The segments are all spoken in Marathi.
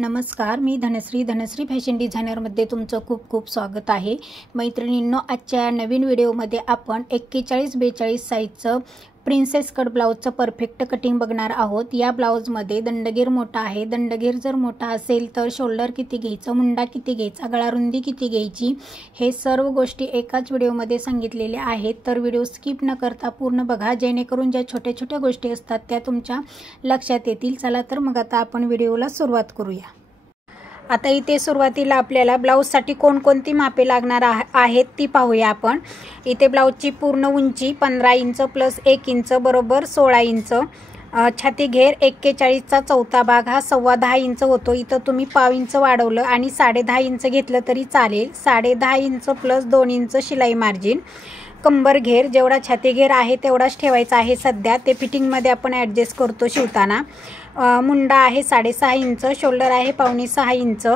नमस्कार, मी धनश्री फॅशन डिझायनरमध्ये तुमचं खूप खूप स्वागत आहे। मैत्रिणींनो, आजच्या नवीन व्हिडिओमध्ये आपण 41-42 साईजचं प्रिन्सेस कट ब्लाउजचं परफेक्ट कटिंग बघणार आहोत। या ब्लाउजमध्ये दंडगेर मोठा आहे। दंडगेर जर मोठा असेल तर शोल्डर किती घ्यायचं, मुंडा किती घ्यायचा, गळा रुंदी किती घ्यायची, हे सर्व गोष्टी एकाच व्हिडिओमध्ये सांगितलेल्या आहेत। तर व्हिडिओ स्किप न करता पूर्ण बघा, जेणेकरून ज्या छोट्या छोट्या गोष्टी असतात त्या तुमच्या लक्षात येतील। चला तर मग आता आपण व्हिडिओला सुरुवात करूया। आता इथे सुरुवातीला आपल्याला ब्लाउजसाठी कोणकोणती मापे लागणार आहेत ती पाहूया आपण। इथे ब्लाउजची पूर्ण उंची 15 इंच प्लस 1 इंच बरोबर 16 इंच। छाती घेर 41चा चौथा भाग हा 10.25 इंच होतो। इथं तुम्ही पाव इंच वाढवलं आणि 10.5 इंच घेतलं तरी चालेल। 10.5 इंच प्लस 2 इंच शिलाई मार्जिन। कंबर घेर जेवढा छाती घेर आहे तेवढाच ठेवायचा आहे सध्या, ते फिटिंगमध्ये आपण ॲडजस्ट करतो शिवताना। मुंडा आहे 6.5 इंच, शोल्डर आहे 5.25 इंच,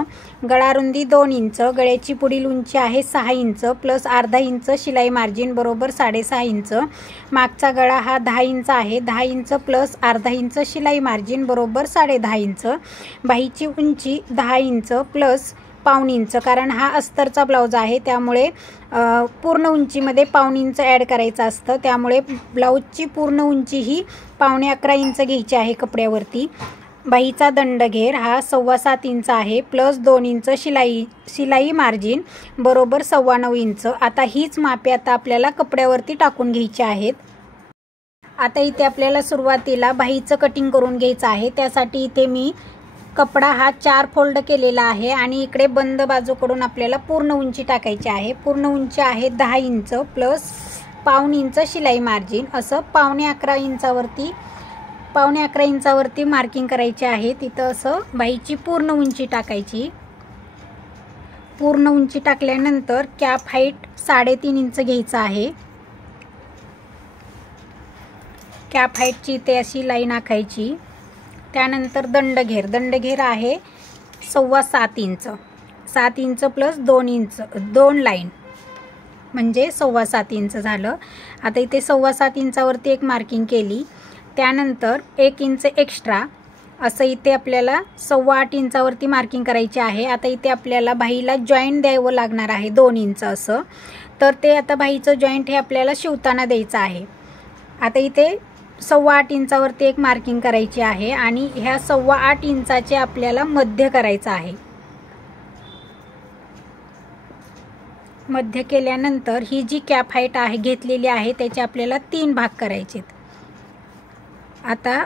गळा रुंदी 2 इंच, गळ्याची पुढील उंची आहे 6 इंच प्लस अर्धा इंच शिलाई मार्जिन बरोबर 6.5 इंच। मागचा गळा हा 10 इंच आहे, 10 इंच प्लस अर्धा इंच शिलाई मार्जिन बरोबर 10.5 इंच। बाहीची उंची 10 इंच प्लस पाऊण इंच, कारण हा अस्तरचा ब्लाउज आहे त्यामुळे पूर्ण उंचीमध्ये पाऊण इंच ॲड करायचं असतं, त्यामुळे ब्लाउजची पूर्ण उंची ही 11.25 इंच घ्यायची आहे कपड्यावरती। बाहीचा दंडघेर हा 7.25 इंच आहे प्लस 2 इंच शिलाई मार्जिन बरोबर 9.25 इंच। आता हीच मापे आता आपल्याला कपड्यावरती टाकून घ्यायची आहेत। आता इथे आपल्याला सुरुवातीला बाहीचं कटिंग करून घ्यायचं आहे। त्यासाठी इथे मी कपडा हा 4 फोल्ड केलेला आहे आणि इकडे बंद बाजूकडून आपल्याला पूर्ण उंची टाकायची आहे। पूर्ण उंची आहे 10 इंच प्लस पाऊण इंच शिलाई मार्जिन, असं 11.25 इंचावरती मार्किंग करायची आहे। तिथं असं बाहीची पूर्ण उंची टाकायची। पूर्ण उंची टाकल्यानंतर कॅप हाईट 3.5 इंच घ्यायचा आहे। कॅप हाईटची इथे अशी लाईन आखायची। त्यानंतर दंडघेर आहे 7.25 inch, 7 inch plus 2 inch, 2 line म्हणजे 7.25 इंच झालं। आता इथे 7.25 इंचावरती एक मार्किंग केली, त्यानंतर 1 इंच एक्स्ट्रा असं इथे आपल्याला 8.25 इंचावरती मार्किंग करायची आहे। आता इथे आपल्याला बाहीला जॉईंट द्यावं लागणार आहे 2 इंच असं, तर ते आता बाहीचं जॉईंट हे आपल्याला शिवताना द्यायचं आहे। आता इथे 8.25 इंचावरती एक मार्किंग करायची आहे आणि ह्या 8.25 इंचाचे आपल्याला मध्य करायचं आहे। मध्य केल्यानंतर ही जी कॅप हाईट आहे घेतलेली आहे त्याचे आपल्याला 3 भाग करायचे। आता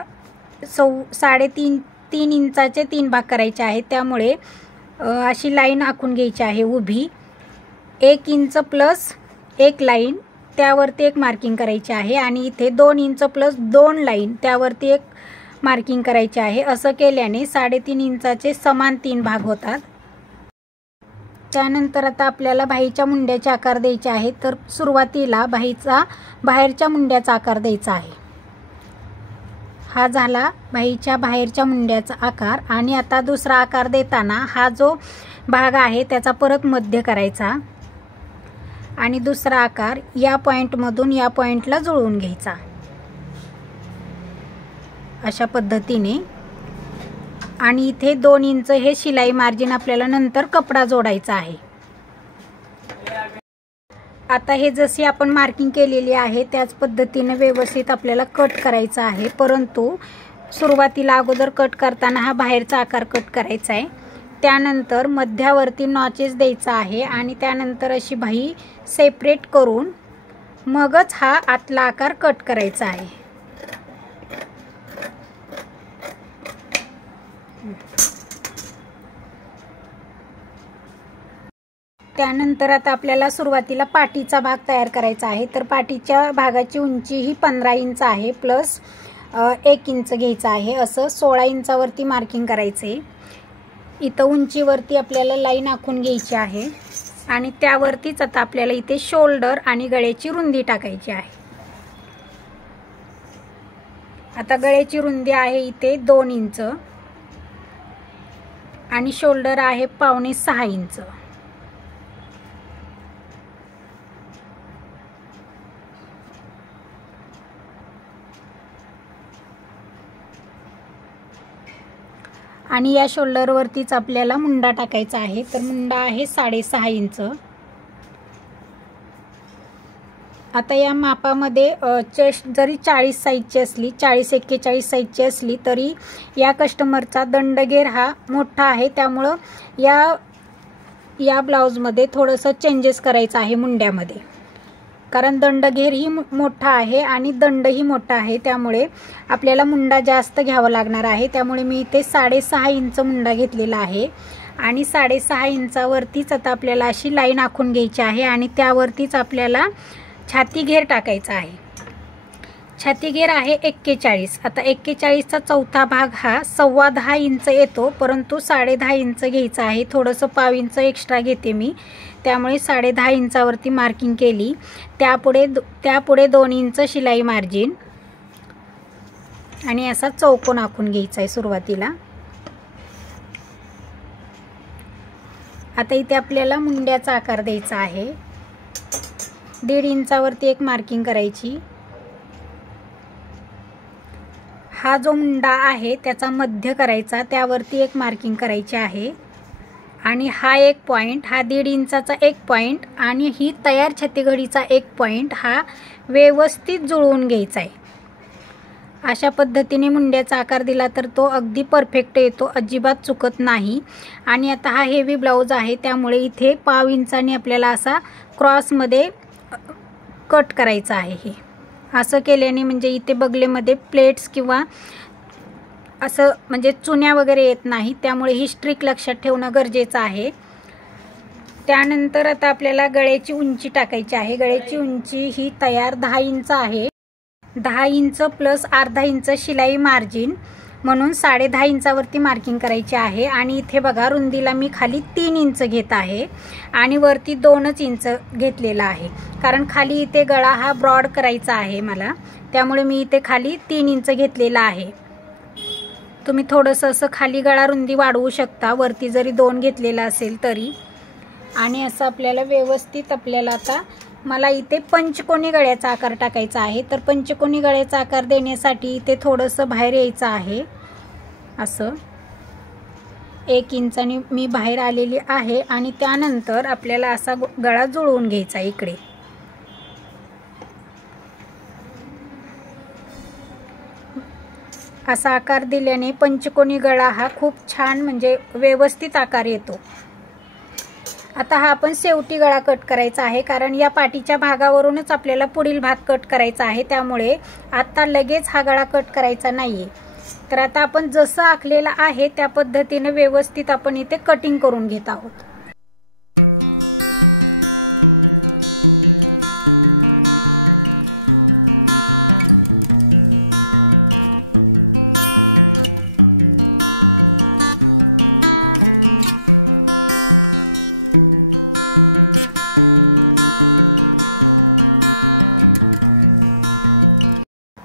3.5 इंचाचे 3 भाग करायचे आहेत, त्यामुळे अशी लाईन आखून घ्यायची आहे उभी। 1 इंच प्लस 1 लाईन त्यावरती एक मार्किंग करायची आहे आणि इथे 2 इंच प्लस 2 लाईन त्यावरती एक मार्किंग करायची आहे। असं केल्याने 3.5 इंचाचे समान 3 भाग होतात। त्यानंतर आता आपल्याला बाहीच्या मुंड्याचे आकार द्यायचे आहेत। तर सुरुवातीला बाहीचा बाहेरच्या मुंड्याचा आकार द्यायचा आहे। हा झाला बाहीच्या बाहेरच्या मुंड्याचा आकार आणि आता दुसरा आकार देताना हा जो भाग आहे त्याचा परत मध्य करायचा आणि दुसरा आकार या पॉईंटमधून या पॉईंटला जुळवून घ्यायचा अशा पद्धतीने। आणि इथे 2 इंच हे शिलाई मार्जिन आपल्याला नंतर कपडा जोडायचा आहे। आता हे जशी आपण मार्किंग केलेली आहे त्याच पद्धतीने व्यवस्थित आपल्याला कट करायचा आहे, परंतु सुरुवातीला अगोदर कट करताना हा बाहेरचा आकार कट करायचा आहे। त्यानंतर मध्यावरती नॉचेस द्यायचा आहे आणि त्यानंतर अशी बाही सेपरेट करून मगच हा आतला आकार कट करायचा आहे। त्यानंतर आता आपल्याला सुरुवातीला पाठीचा भाग तयार करायचा आहे। तर पाठीच्या भागाची उंची ही 15 इंच आहे प्लस 1 इंच घ्यायचा आहे। असं 16 इंचावरती मार्किंग करायचे। इथं उंचीवरती आपल्याला लाईन आखून घ्यायची आहे आणि त्यावरतीच आता आपल्याला इथे शोल्डर आणि गळ्याची रुंदी टाकायची आहे। आता गळ्याची रुंदी आहे इथे 2 इंच आणि शोल्डर आहे 5.25 इंच। आणि या शोल्डरवरतीच आपल्याला मुंडा टाकायचा आहे। तर मुंडा आहे 6.5 इंच। आता या मापामध्ये चेस्ट जरी 40 साईजची असली, 40-41 साईजची असली तरी या कस्टमरचा दंडगेर हा मोठा आहे, त्यामुळं या ब्लाऊजमध्ये थोडंसं चेंजेस करायचं आहे मुंड्यामध्ये, कारण दंडघेरही मोठा आहे आणि दंडही मोठा आहे, त्यामुळे आपल्याला मुंडा जास्त घ्यावा लागणार आहे। त्यामुळे मी इथे 6.5 इंच मुंडा घेतलेला आहे आणि 6.5 इंचावरतीच आता आपल्याला अशी लाईन आखून घ्यायची आहे आणि त्यावरतीच आपल्याला छाती घेर टाकायचा आहे। छाती घेर आहे 41। आता 41चा चौथा भाग हा 10.25 इंच येतो, परंतु 10.5 इंच घ्यायचा आहे। थोडंसं 1/2 इंच एक्स्ट्रा घेते मी, त्यामुळे 10.5 इंचावरती मार्किंग केली। त्यापुढे 2 इंच शिलाई मार्जिन आणि असा चौकोन आखून घ्यायचा आहे सुरुवातीला। आता इथे आपल्याला मुंड्याचा आकार द्यायचा आहे। 1.5 इंचावरती एक मार्किंग करायची। हा जो मुंडा आहे त्याचा मध्य करायचा, त्यावरती एक मार्किंग करायची आहे आणि हा एक पॉइंट, हा 1.5 इंचाचा एक पॉइंट आणि ही तयार छातीघडीचा एक पॉइंट हा व्यवस्थित जुळवून घ्यायचा आहे। अशा पद्धतीने मुंड्याचा आकार दिला तर तो अगदी परफेक्ट येतो, अजिबात चुकत नाही। आणि आता हा हेवी ब्लाऊज आहे, त्यामुळे इथे 1/2 इंचाने आपल्याला असा क्रॉसमध्ये कट करायचा आहे। हे असं केल्याने म्हणजे इथे बगलेमध्ये प्लेट्स किंवा असं म्हणजे चुन्या वगैरे येत नाही, त्यामुळे ही ट्रिक लक्षात ठेवणं गरजेचं आहे। त्यानंतर आता आपल्याला गळ्याची उंची टाकायची आहे। गळ्याची उंची ही तयार 10 इंच आहे। 10 इंच प्लस अर्धा इंच शिलाई मार्जिन म्हणून 10.5 इंचावरती मार्किंग करायची आहे। आणि इथे बघा रुंदीला मी खाली 3 इंच घेत आहे आणि वरती 2च इंच घेतलेला आहे, कारण खाली इथे गळा हा ब्रॉड करायचा आहे मला, त्यामुळे मी इथे खाली 3 इंच घेतलेला आहे। तुम्ही थोडंसं असं खाली गळा रुंदी वाढवू शकता, वरती जरी 2 घेतलेला असेल तरी। आणि असं आपल्याला व्यवस्थित आपल्याला आता मला इथे पंचकोनी गळ्याचा आकार टाकायचा आहे। तर पंचकोनी गळ्याचा आकार देण्यासाठी इथे थोडंसं बाहेर यायचं आहे, असं 1 इंचाने मी बाहेर आलेली आहे आणि त्यानंतर आपल्याला असा गळा जुळवून घ्यायचा इकडे। असा आकार दिल्याने पंचकोनी गळा हा खूप छान म्हणजे व्यवस्थित आकार येतो। आता हा आपण शेवटी गळा कट करायचा आहे, कारण या पाठीच्या भागावरूनच आपल्याला पुढील भाग कट करायचा आहे, त्यामुळे आता लगेच हा गळा कट करायचा नाहीये। तर आता आपण जसं आखलेलं आहे त्या पद्धतीने व्यवस्थित आपण इथे कटिंग करून घेत आहोत।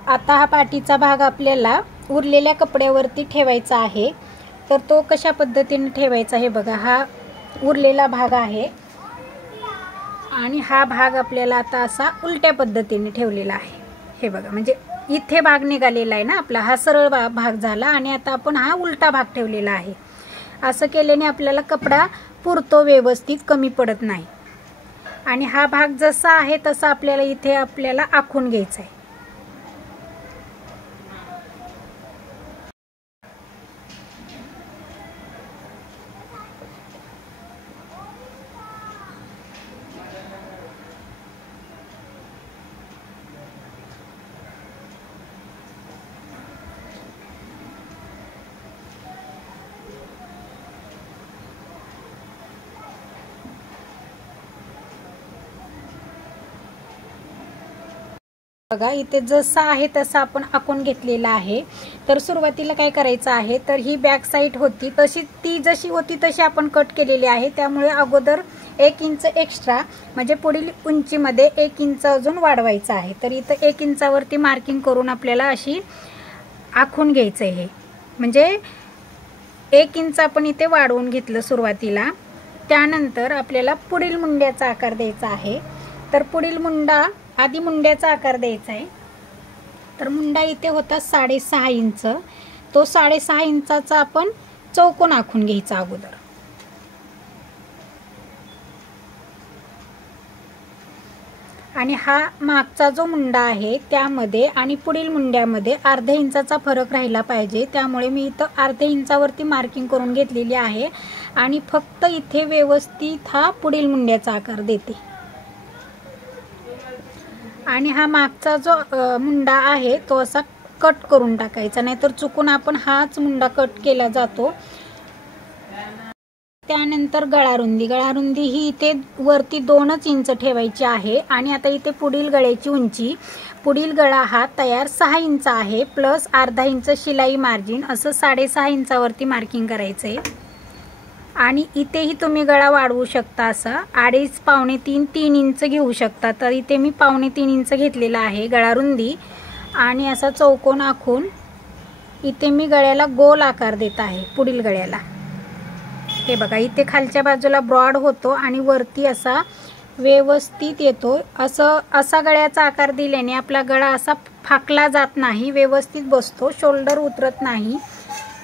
आता हा पाठीचा भाग आपल्याला उरलेल्या कपड्यावरती ठेवायचा आहे। तर तो कशा पद्धतीने ठेवायचा हे बघा, हा उरलेला भाग आहे आणि हा भाग आपल्याला आता असा उलट्या पद्धतीने ठेवलेला आहे। हे बघा, म्हणजे इथे भाग निघालेला आहे ना आपला, हा सरळ भाग झाला आणि आता आपण हा उलटा भाग ठेवलेला आहे। असं केल्याने आपल्याला कपडा पुरतो, व्यवस्थित कमी पडत नाही। आणि हा भाग जसा आहे तसा आपल्याला इथे आपल्याला आखून घ्यायचा आहे। बघा इथे जसा आहे तसा आपण आखून घेतलेला आहे। तर सुरुवातीला काय करायचं आहे, तर ही बॅक साइड होती तशी, ती जशी होती तशी आपण कट केलेली आहे, त्यामुळे अगोदर 1 इंच एक्स्ट्रा म्हणजे पुढील उंचीमध्ये 1 इंच अजून वाढवायचं आहे। तर इथं 1 इंचावरती मार्किंग करून आपल्याला अशी आखून घ्यायचं आहे, म्हणजे 1 इंच आपण इथे वाढवून घेतलं सुरुवातीला। त्यानंतर आपल्याला पुढील मुंड्याचा आकार द्यायचा आहे। तर पुढील मुंडा आधी मुंड्याचा आकार द्यायचा आहे। तर मुंडा इथे होता 6.5 इंच, तो 6.5 इंचाचा आपण चौकोन आखून घ्यायचा अगोदर। आणि हा मागचा जो मुंडा आहे त्यामध्ये आणि पुढील मुंड्यामध्ये अर्ध्या इंचाचा फरक राहिला पाहिजे, त्यामुळे मी इथं अर्ध्या इंचावरती मार्किंग करून घेतलेली आहे आणि फक्त इथे व्यवस्थित हा पुढील मुंड्याचा आकार देते। आणि हा मागचा जो मुंडा आहे तो असा कट करून टाकायचा, नाहीतर चुकून आपण हाच मुंडा कट केला जातो। त्यानंतर गळारुंदी ही इथे वरती 2 इंच ठेवायची आहे। आणि आता इथे पुढील गळ्याची उंची, पुढील गळा हा तयार 6 इंच आहे प्लस अर्धा इंच शिलाई मार्जिन, असं 6.5 इंचावरती मार्किंग करायचंय। आणि इथेही तुम्ही गळा वाढवू शकता, असं 2.5 पावणे 3 इंच घेऊ शकता। तर इथे मी पावणे 3 इंच घेतलेला आहे गळारुंदी। आणि असा चौकोन आखून इथे मी गळ्याला गोल आकार देत आहे पुढील गळ्याला। हे बघा, इथे खालच्या बाजूला ब्रॉड होतो आणि वरती असा व्यवस्थित येतो। असा गळ्याचा आकार दिल्याने आपला गळा असा फाकला जात नाही, व्यवस्थित बसतो, शोल्डर उतरत नाही।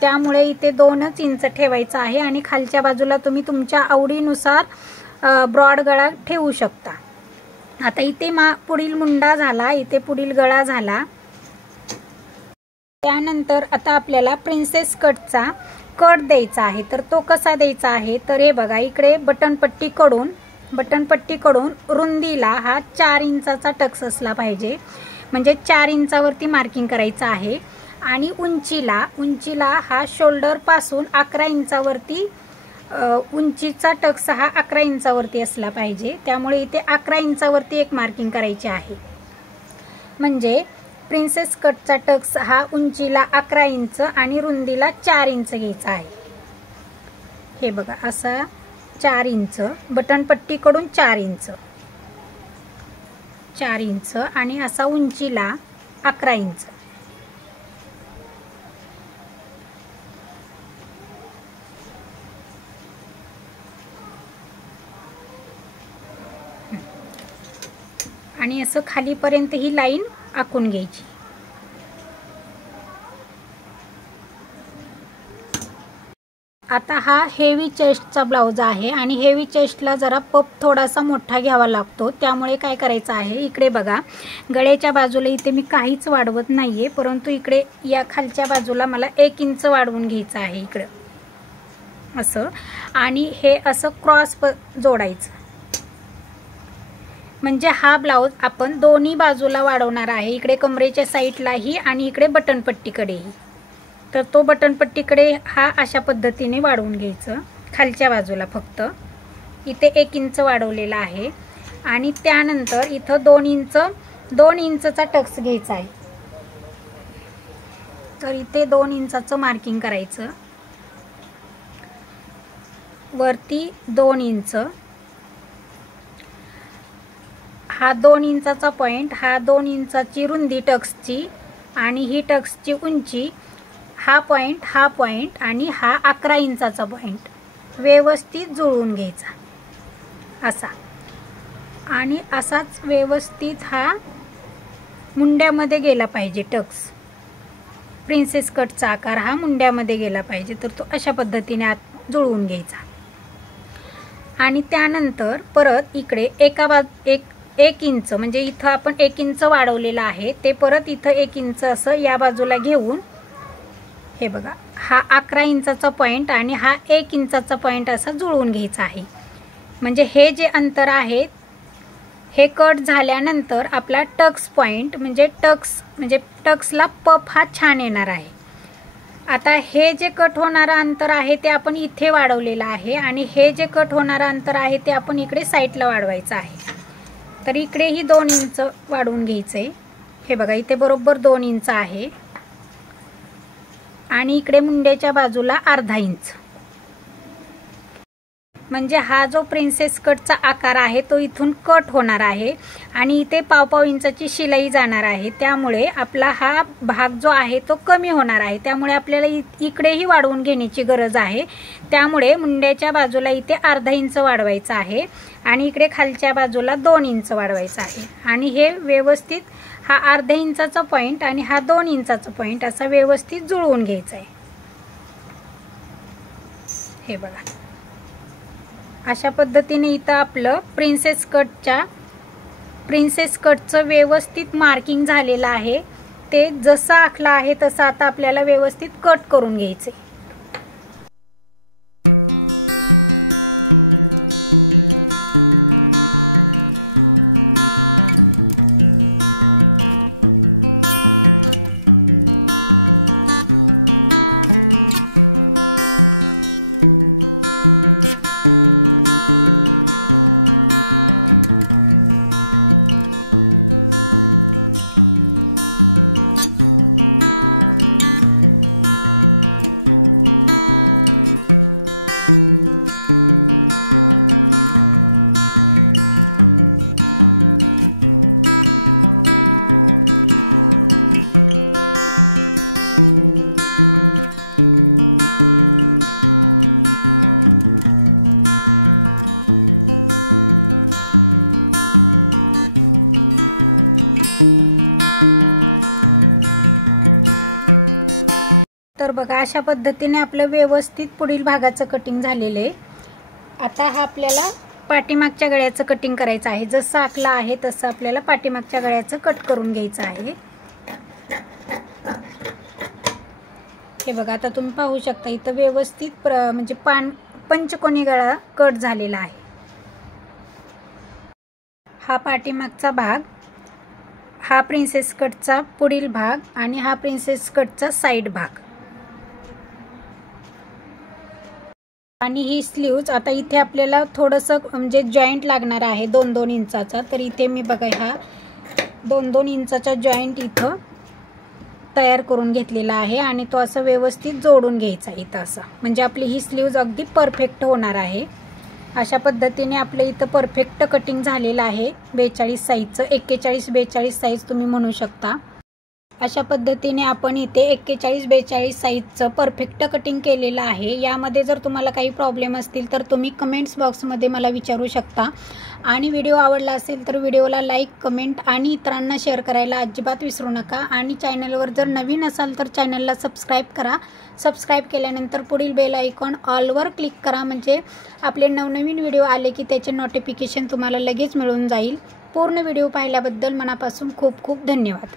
त्यामुळे इथे 2 इंच ठेवायचा आहे आणि खालच्या बाजूला तुम्ही तुमच्या आवडीनुसार ब्रॉड गळा ठेवू शकता। आता इथे पुढील मुंडा झाला, इथे पुढील गळा झाला। त्यानंतर आता आपल्याला प्रिन्सेस कटचा कट द्यायचा आहे। तर तो कसा द्यायचा आहे, तर हे बघा, इकडे बटनपट्टीकडून रुंदीला हा 4 इंचाचा टक्स असला पाहिजे, म्हणजे 4 इंचावरती मार्किंग करायचं आहे। आणि उंचीला हा शोल्डर पासून 11 इंचावरती उंचीचा टक्स हा 11 इंचावरती असला पाहिजे, त्यामुळे इथे 11 इंचावरती एक मार्किंग करायची आहे। म्हणजे प्रिन्सेस कटचा टक्स हा उंचीला 11 इंच आणि रुंदीला 4 इंच घ्यायचा आहे। हे बघा, असा 4 इंच, बटनपट्टीकडून 4 इंच आणि असा उंचीला 11 इंच। आणि असं खालीपर्यंत ही लाईन आखून घ्यायची। आता हा हेवी चेस्टचा ब्लाउज आहे आणि हेवी चेस्टला जरा पप थोडासा मोठा घ्यावा लागतो, त्यामुळे काय करायचं आहे, इकडे बघा गळ्याच्या बाजूला इथे मी काहीच वाढवत नाहीये, परंतु इकडे या खालच्या बाजूला मला 1 इंच वाढवून घ्यायचं आहे इकडं असं। आणि हे असं क्रॉस जोडायचं, म्हणजे हा ब्लाउज आपण दोन्ही बाजूला वाढवणार आहे, इकडे कमरेच्या साईडलाही आणि इकडे बटनपट्टीकडेही। तर तो बटनपट्टीकडे हा अशा पद्धतीने वाढवून घ्यायचं, खालच्या बाजूला फक्त इथे 1 इंच वाढवलेला आहे। आणि त्यानंतर इथं 2 इंचचा टक्स घ्यायचा आहे। तर इथे 2 इंचाचं मार्किंग करायचं, वरती 2 इंच, हा 2 इंचाचा पॉइंट, हा 2 इंचाची रुंदी टक्सची आणि ही टक्सची उंची, हा पॉइंट आणि हा 11 इंचाचा पॉइंट व्यवस्थित जुळवून घ्यायचा असा। आणि असाच व्यवस्थित हा मुंड्यामध्ये गेला पाहिजे टक्स, प्रिन्सेस कटचा आकार हा मुंड्यामध्ये गेला पाहिजे। तर तो अशा पद्धतीने आत जुळवून घ्यायचा। आणि त्यानंतर परत इकडे 1 इंच, म्हणजे इथं आपण 1 इंच वाढवलेला आहे ते परत इथं 1 इंच असं या बाजूला घेऊन, हे बघा, हा 11 इंचाचा पॉइंट आणि हा 1 इंचाचा पॉइंट असा जुळवून घ्यायचा आहे। म्हणजे हे जे अंतर आहे हे कट झाल्यानंतर आपला टक्स पॉइंट म्हणजे टक्सला पफ हा छान येणार आहे। आता हे जे कट होणारं अंतर आहे ते आपण इथे वाढवलेलं आहे आणि हे जे कट होणारं अंतर आहे ते आपण इकडे साईडला वाढवायचं आहे। तर इकडेही 2 इंच वाढवून घ्यायचंय, हे बघा इथे बरोबर 2 इंच आहे आणि इकडे मुंड्याच्या बाजूला अर्धा इंच। म्हणजे हा जो प्रिन्सेस कटचा आकार आहे तो इथून कट होणार आहे आणि इथे पाव इंचाची शिलाई जाणार आहे, त्यामुळे आपला हा भाग जो आहे तो कमी होणार आहे। त्यामुळे आपल्याला इकडेही वाढवून घेण्याची गरज आहे, त्यामुळे मुंड्याच्या बाजूला इथे अर्धा इंच वाढवायचा आहे आणि इकडे खालच्या बाजूला 2 इंच वाढवायचा आहे। आणि हे व्यवस्थित हा अर्धा इंचाचा पॉइंट आणि हा 2 इंचाचा पॉइंट असा व्यवस्थित जुळवून घ्यायचा आहे। हे बघा, अशा पद्धतीने इथं आपलं प्रिन्सेस कटचं व्यवस्थित मार्किंग झालेलं आहे। ते जसं आखलं आहे तसं आता आपल्याला व्यवस्थित कट करून घ्यायचे। तर बघा, अशा पद्धतीने आपलं व्यवस्थित पुढील भागाचं कटिंग झालेलं आहे। आता हा आपल्याला पाठीमागच्या गळ्याचं कटिंग करायचं आहे। जसं आखलं आहे तसं आपल्याला पाठीमागच्या गळ्याचं कट करून घ्यायचं आहे। हे बघा, आता तुम्ही पाहू शकता इथं व्यवस्थित म्हणजे पंचकोनी गळा कट झालेला आहे। हा पाठीमागचा भाग, हा प्रिन्सेस कटचा पुढील भाग आणि हा प्रिन्सेस कटचा साइड भाग आणि ही स्लीव्ज। आता इथे आपल्याला थोडंसं म्हणजे जॉईंट लागणार आहे 2-2 इंचाचा। तर इथे मी बघा हा 2-2 इंचाचा जॉईंट इथं तयार करून घेतलेला आहे आणि तो असं व्यवस्थित जोडून घ्यायचा इथं असं, म्हणजे आपली ही स्लीव्ज अगदी परफेक्ट होणार आहे। अशा पद्धतीने आपलं इथं परफेक्ट कटिंग झालेलं आहे 42 साईजचं, 41-42 साईज तुम्ही म्हणू शकता। अशा पद्धतीने आपण इथे 41-42 साईजचं परफेक्ट कटिंग केलेलं आहे। यामध्ये जर तुम्हाला काही प्रॉब्लेम असतील तर तुम्ही कमेंट्स बॉक्समध्ये मला विचारू शकता आणि व्हिडिओ आवडला असेल तर व्हिडिओला लाईक, कमेंट आणि इतरांना शेअर करायला अजिबात विसरू नका आणि चॅनलवर जर नवीन असाल तर चॅनलला सबस्क्राईब करा। सबस्क्राईब केल्यानंतर पुढील बेल आयकॉन ऑलवर क्लिक करा, म्हणजे आपले नवनवीन व्हिडिओ आले की त्याचे नोटिफिकेशन तुम्हाला लगेच मिळून जाईल। पूर्ण व्हिडिओ पाहिल्याबद्दल मनापासून खूप खूप धन्यवाद।